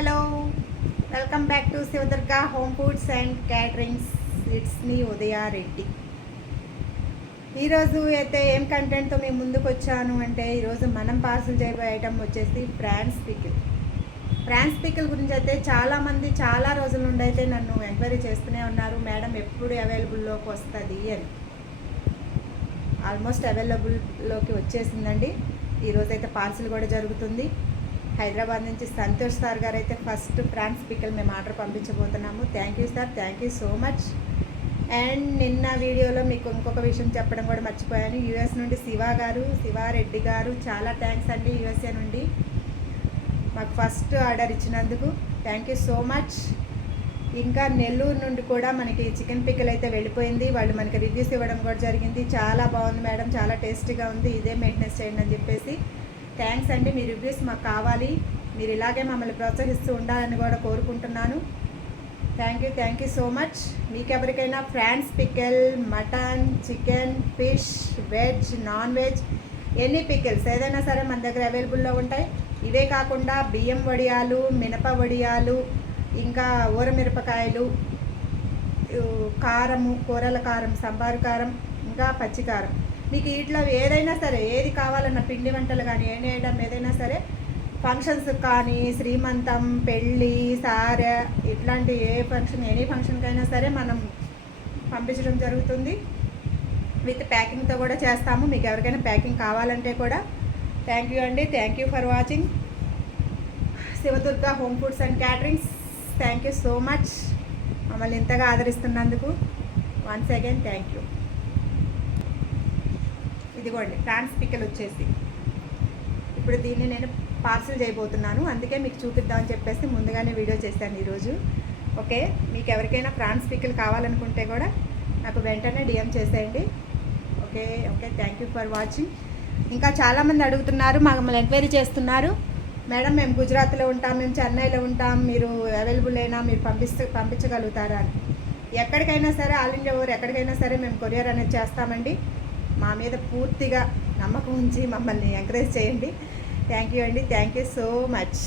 Hello, welcome back to Sivadurga home foods and caterings. It's me Udayareddy. ఈరోజు అయితే ఏం కంటెంట్తో మేము ముందుకు వచ్చాను అంటే, ఈరోజు మనం పార్సల్ చేయబోయే ఐటమ్ వచ్చేసి ఫ్రాన్స్ పికిల్. ఫ్రాన్స్ పికిల్ గురించి అయితే చాలామంది చాలా రోజుల నుండి అయితే నన్ను ఎంక్వైరీ చేస్తూనే ఉన్నారు, మేడం ఎప్పుడు అవైలబుల్లోకి వస్తుంది అని. ఆల్మోస్ట్ అవైలబుల్లోకి వచ్చేసిందండి. ఈరోజైతే పార్సిల్ కూడా జరుగుతుంది. హైదరాబాద్ నుంచి సంతోష్ సార్ గారు అయితే ఫస్ట్ ఫ్రాన్స్ పికిల్ మేము ఆర్డర్ పంపించబోతున్నాము. Thank you sir, thank you so much. And నిన్న వీడియోలో మీకు ఇంకొక విషయం చెప్పడం కూడా మర్చిపోయాను. యూఎస్ నుండి శివారెడ్డి గారు చాలా థ్యాంక్స్ అండి. యూఎస్ఏ నుండి మాకు ఫస్ట్ ఆర్డర్ ఇచ్చినందుకు థ్యాంక్ యూ సో మచ్. ఇంకా నెల్లూరు నుండి కూడా మనకి చికెన్ పికిల్ అయితే వెళ్ళిపోయింది. వాళ్ళు మనకి రివ్యూస్ ఇవ్వడం కూడా జరిగింది. చాలా బాగుంది మేడం, చాలా టేస్టీగా ఉంది, ఇదే మెయింటెనెన్స్ చేయండి అని చెప్పేసి. థ్యాంక్స్ అండి, మీ రివ్యూస్ మాకు కావాలి. మీరు ఇలాగే మమ్మల్ని ప్రోత్సహిస్తూ ఉండాలని కూడా కోరుకుంటున్నాను. Thank you so much. మీకు ఎవరికైనా prawns pickle, mutton, chicken, fish, veg, non veg, any pickles ఏదైనా సరే మన దగ్గర అవైలబుల్లో ఉంటాయి. ఇవే కాకుండా బియ్యం వడియాలు, మినప వడియాలు, ఇంకా ఊరమిరపకాయలు, కారము, కూరల కారం, సంబారు కారం, ఇంకా పచ్చికారం, మీకు వీటిలో ఏదైనా సరే ఏది కావాలన్న పిండి వంటలు కానీ ఏదైనా సరే, ఫంక్షన్స్ కానీ శ్రీమంతం, పెళ్ళి, సారె, ఇట్లాంటి ఏ ఫంక్షన్ ఎనీ ఫంక్షన్కైనా సరే మనం పంపించడం జరుగుతుంది. విత్ ప్యాకింగ్తో కూడా చేస్తాము. మీకు ఎవరికైనా ప్యాకింగ్ కావాలంటే కూడా. థ్యాంక్ యూ అండి, thank you for watching Sivadurga home foods and caterings. Thank you so much మమ్మల్ని ఇంతగా ఆదరిస్తున్నందుకు. Once again thank you. ఇదిగోండి ఫ్రాన్స్ పికిల్ వచ్చేసి ఇప్పుడు దీన్ని నేను పార్సిల్ చేయబోతున్నాను. అందుకే మీకు చూపిద్దామని చెప్పేసి ముందుగానే వీడియో చేశాను ఈరోజు. ఓకే, మీకు ఎవరికైనా ఫ్రాన్స్ పికిల్ కావాలనుకుంటే కూడా నాకు వెంటనే డిఎం చేసేయండి. Okay, thank you for watching. ఇంకా చాలామంది అడుగుతున్నారు, మమ్మల్ని ఎంక్వైరీ చేస్తున్నారు, మేడం మేము గుజరాత్లో ఉంటాం, మేము చెన్నైలో ఉంటాం, మీరు అవైలబుల్ అయినా మీరు పంపించగలుగుతారా అని. ఎక్కడికైనా సరే, ఆల్ ఇండియా ఓవర్ ఎక్కడికైనా సరే మేము కొరియర్ అనేది చేస్తామండి. మా మీద పూర్తిగా నమ్మకం ఉంచి మమ్మల్ని ఎంకరేజ్ చేయండి. థ్యాంక్ యూ అండి, థ్యాంక్ యూ సో మచ్.